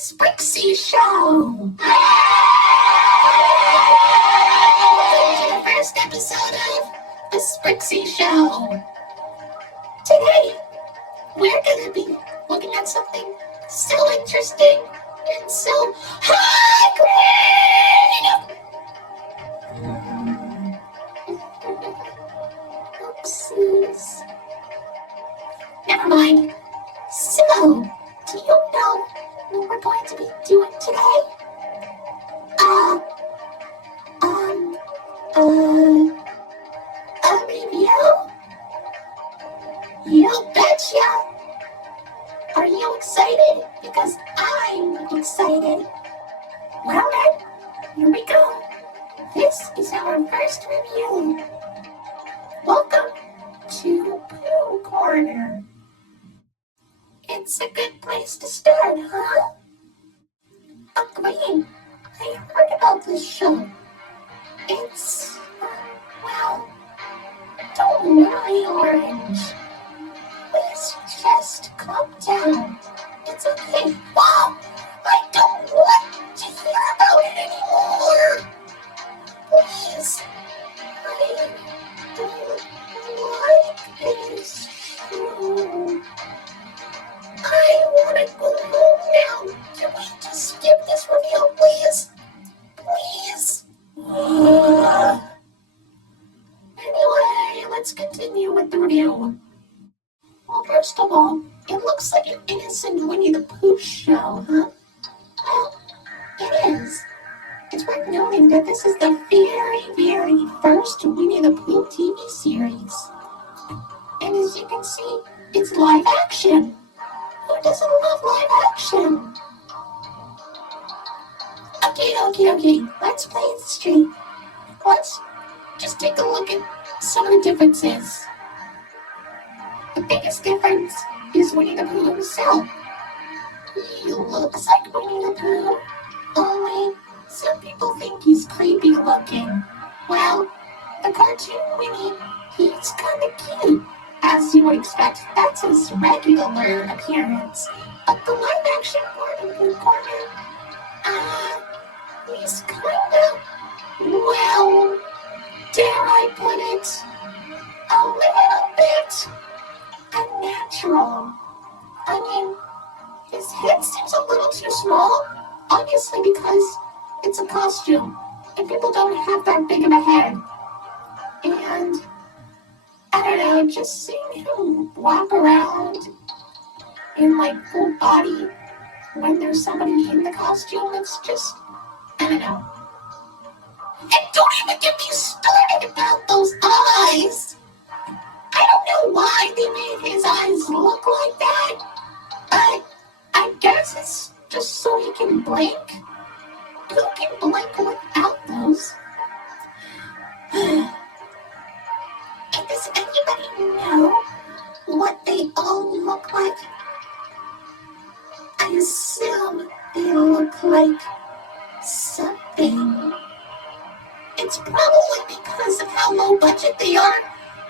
Sprixie Show! Welcome to the first episode of the Sprixie Show. Today, we're gonna be looking at something so interesting and so high grade! Oopsies. Never mind. So, do you know what we're going to be doing today? A review? You betcha! Are you excited? Because I'm excited. Well then, here we go. This is our first review. Welcome to Pooh Corner. It's a good place to start, huh? Agreed. I heard about this show. It's, well, don't worry, Orange. Please just calm down. It's okay. Wow! I don't want to hear about it anymore. Please. I don't like this show. I want to go home now. Can we just skip this review, please? Please. Anyway, let's continue with the review. Well, first of all, it looks like an innocent Winnie the Pooh show, huh? Well, it is. It's worth noting that this is the very first Winnie the Pooh TV series. And as you can see, it's live action. Who doesn't love live action? Okay. Let's play it straight. Let's just take a look at some of the differences. The biggest difference is Winnie the Pooh himself. He looks like Winnie the Pooh, only some people think he's creepy looking. Well, the cartoon Winnie, he's kind of cute. As you would expect, that's his regular appearance. But the live action Pooh Corner, he's kind of, well, dare I put it, a little bit unnatural. I mean, his head seems a little too small, obviously because it's a costume, and people don't have that big of a head. And I don't know, just seeing him walk around in like full body when there's somebody in the costume, it's just, I don't know. And don't even get me started about those eyes. I don't know why they made his eyes look like that, but I guess it's just so he can blink. Who can blink without those? And does anybody know what they all look like? I assume they look like something. It's probably because of how low budget they are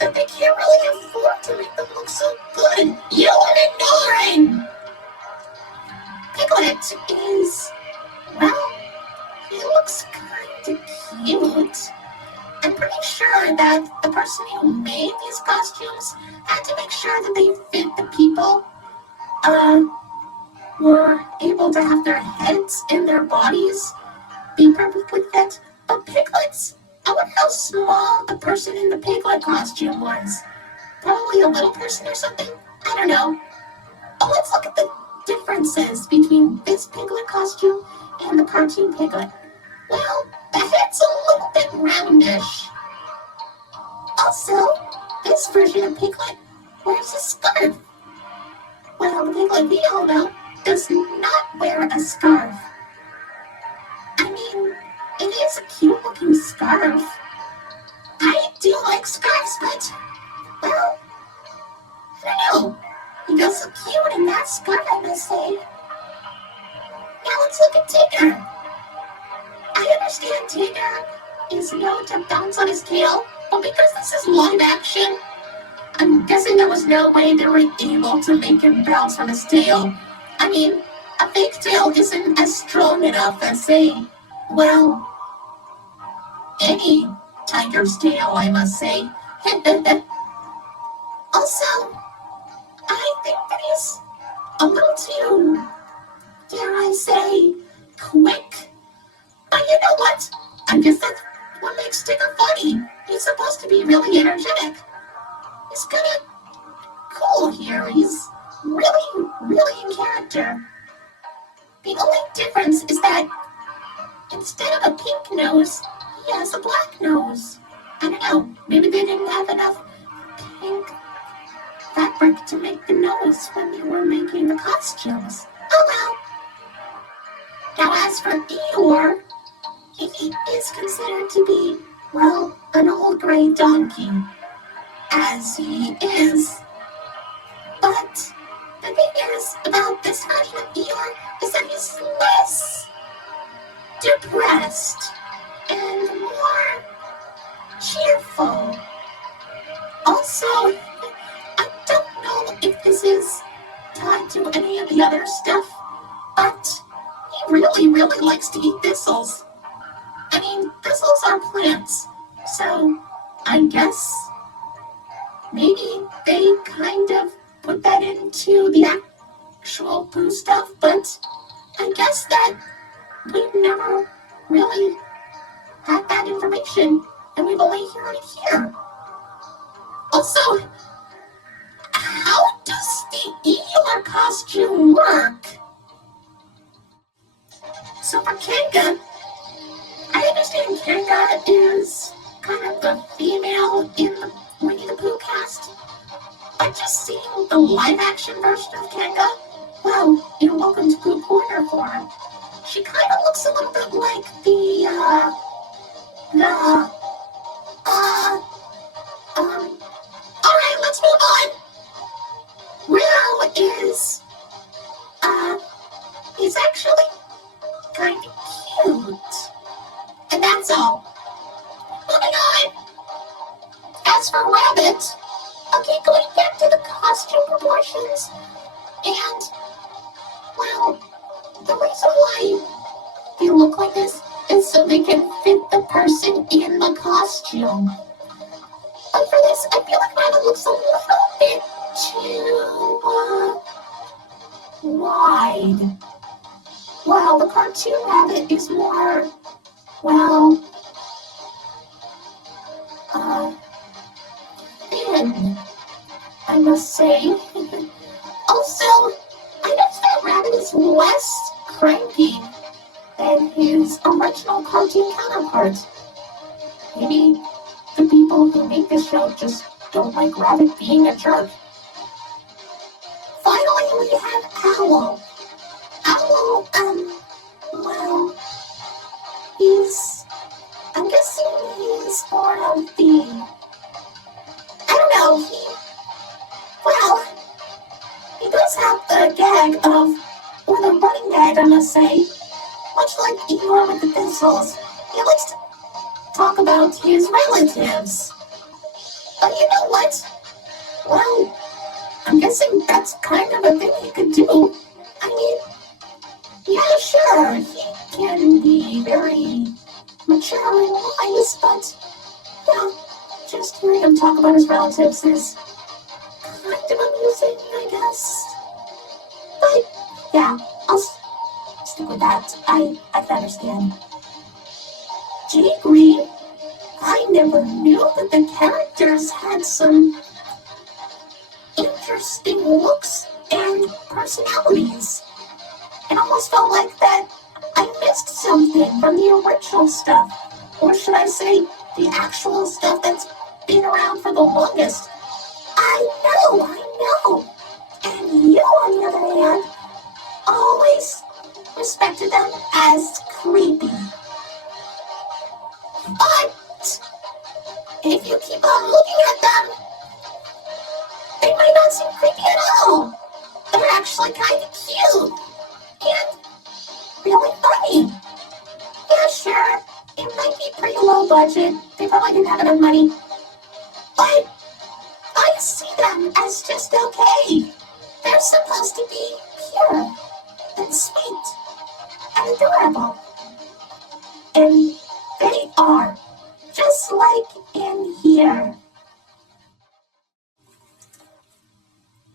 that they can't really afford to make them look so good. You and ignoring. Piglet is, well, he looks kind of cute. I'm pretty sure that the person who made these costumes had to make sure that they fit the people, were able to have their heads and their bodies be perfectly fit. But piglets, I wonder how small the person in the piglet costume was. Probably a little person or something? I don't know. But let's look at the differences between this piglet costume and the cartoon piglet. Well, the head's a little bit roundish. Also, this version of Piglet wears a scarf. Well, the Piglet we all know does not wear a scarf. I mean, it is a cute-looking scarf. I do like scarves, but, well, I don't know. He does look cute in that scarf, I must say. Now let's look at Tigger. I understand Tigger is known to bounce on his tail, but because this is live action, I'm guessing there was no way they were able to make him bounce on his tail. I mean, a fake tail isn't as strong enough as well, any tiger's tail, I must say. Also, I think that he's a little too, dare I say, quick. But you know what? I guess that's what makes Sticker funny. He's supposed to be really energetic. He's kind of cool here. He's really, really in character. The only difference is that instead of a pink nose, he has a black nose. I don't know, maybe they didn't have enough pink fabric to make the nose when they were making the costumes. Oh well. Now as for Eeyore, he is considered to be, well, an old gray donkey, as he is. But the thing is about this version of Eeyore is that he's less depressed and more cheerful. Also, I don't know if this is tied to any of the other stuff, but he really, really likes to eat thistles. I mean, thistles are plants, so I guess maybe they kind of put that into the actual Pooh stuff, but I guess that we've never really had that information, and we've only heard it here. Also, how does the Eeyore costume work? So for Kanga, I understand Kanga is kind of the female in the Winnie the Pooh cast. But just seeing the live-action version of Kanga, well, in Welcome to Pooh Corner form, she kind of looks a little bit like alright, let's move on. Rio is, he's actually kind of cute. And that's all. Moving on. As for Rabbit, okay, going back to the costume proportions, and, well, the reason why they look like this is so they can fit the person in the costume. But for this, I feel like Rabbit looks a little bit too, wide. While the cartoon Rabbit is more, well, thin, I must say. Also, I noticed that Rabbit is less cranky than his original cartoon counterpart. Maybe the people who make this show just don't like Rabbit being a jerk. Finally, we have Owl. Owl, well, I'm guessing he's more of the, I don't know, he does have the gag of, or the running gag, I must say, much like Eeyore with the thistles. He likes to talk about his relatives. But you know what? Well, I'm guessing that's kind of a thing he could do. I mean, yeah, sure, he can be very mature and wise, but, yeah, just hearing him talk about his relatives is kind of amusing, I guess. But, yeah, I'll stick with that. I can understand. Jay Green, I never knew that the characters had some interesting looks and personalities. It almost felt like that I missed something from the original stuff. Or should I say, the actual stuff that's been around for the longest. I know. And you, on the other hand, always respected them as creepy. But if you keep on looking at them, they might not seem creepy at all. They're actually kind of cute and really funny. Yeah, sure, it might be pretty low budget. They probably didn't have enough money. But I see them as just okay. They're supposed to be pure. and sweet and adorable. And they are, just like in here.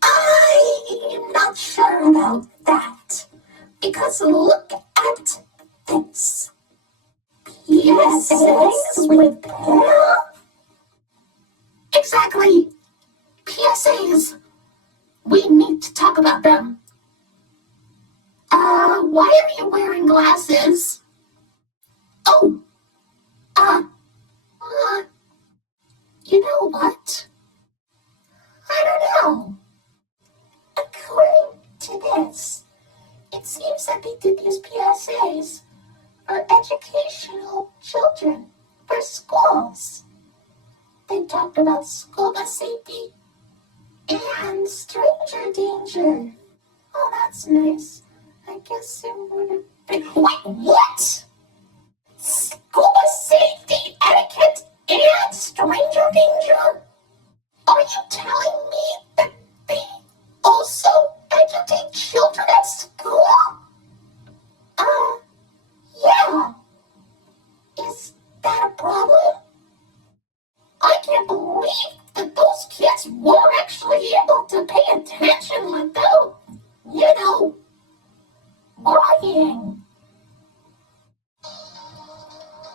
I'm not sure about that, because look at this. PSAs with Pooh? Exactly. PSAs. We need to talk about them. Why are you wearing glasses? Oh, uh, you know what? I don't know. According to this, it seems that they did these PSAs for educational children, for schools. They talked about school bus safety and stranger danger. Oh, that's nice. I guess it would have been... Wait, what? School bus safety, etiquette, and stranger danger? Are you telling me that they also educate children at school? Yeah. Is that a problem? I can't believe that those kids were actually able to pay attention without, worrying.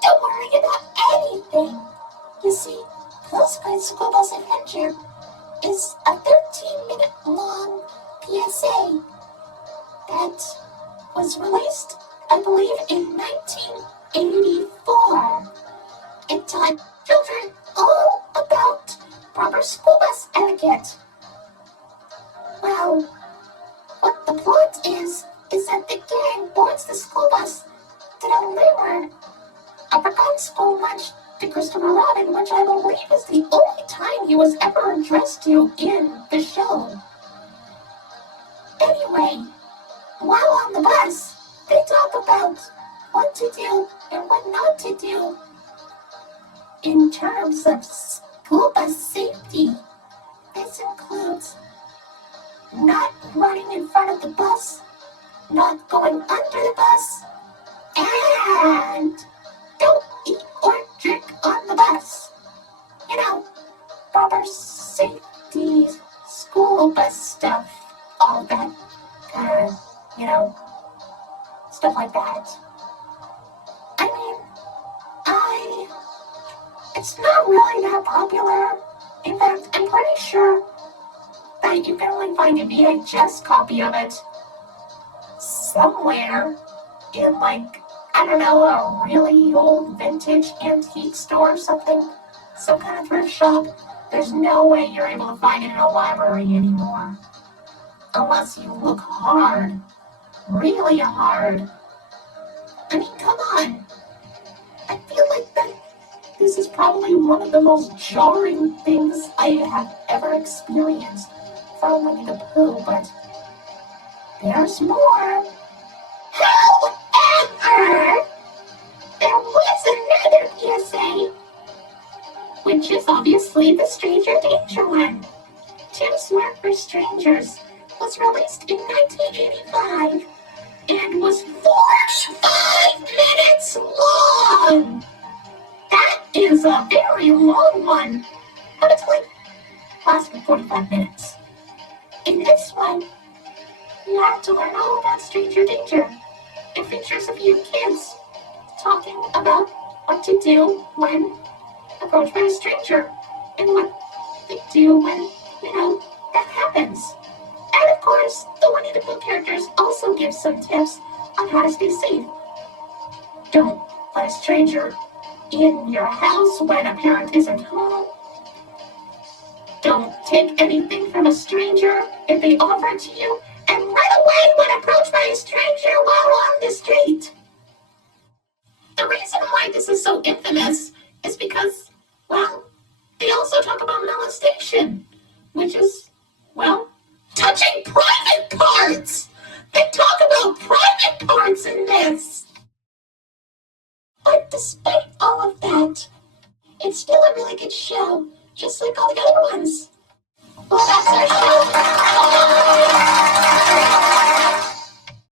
Don't worry about anything. You see, Pooh's School Bus Adventure is a 13-minute long PSA that was released, I believe, in 1984. It taught children all about proper school bus etiquette. Well, what the plot is that the gang boards the school bus to deliver a forgotten school lunch to Christopher Robin, which I believe is the only time he was ever addressed to in the show. Anyway, while on the bus, they talk about what to do and what not to do in terms of school bus safety. This includes not running in front of the bus, not going under the bus, and don't eat or drink on the bus. Proper safety, school bus stuff, all that kind of, stuff like that. I mean, it's not really that popular. In fact, I'm pretty sure that you can only find a VHS copy of it somewhere in, I don't know, a really old vintage antique store or something. Some kind of thrift shop. There's no way you're able to find it in a library anymore. Unless you look hard. Really hard. I mean, come on. I feel like that this is probably one of the most jarring things I have ever experienced from Winnie the Pooh, but there's more. However, there was another PSA, which is obviously the Stranger Danger one. Too Smart for Strangers was released in 1985 and was 45 minutes long. That is a very long one, but it's lasted 45 minutes. In this one, you have to learn all about stranger danger. It features a few kids talking about what to do when approached by a stranger and what they do when, that happens. And of course, the Winnie the Pooh characters also give some tips on how to stay safe. Don't let a stranger in your house when a parent isn't home. Don't take anything from a stranger if they offer it to you, and run away when approached by a stranger while on the street. The reason why this is so infamous is because, they also talk about molestation, which is, touching private parts. They talk about private parts in this. But despite all of that, it's still a really good show, just like all the other ones. Well, that's our show.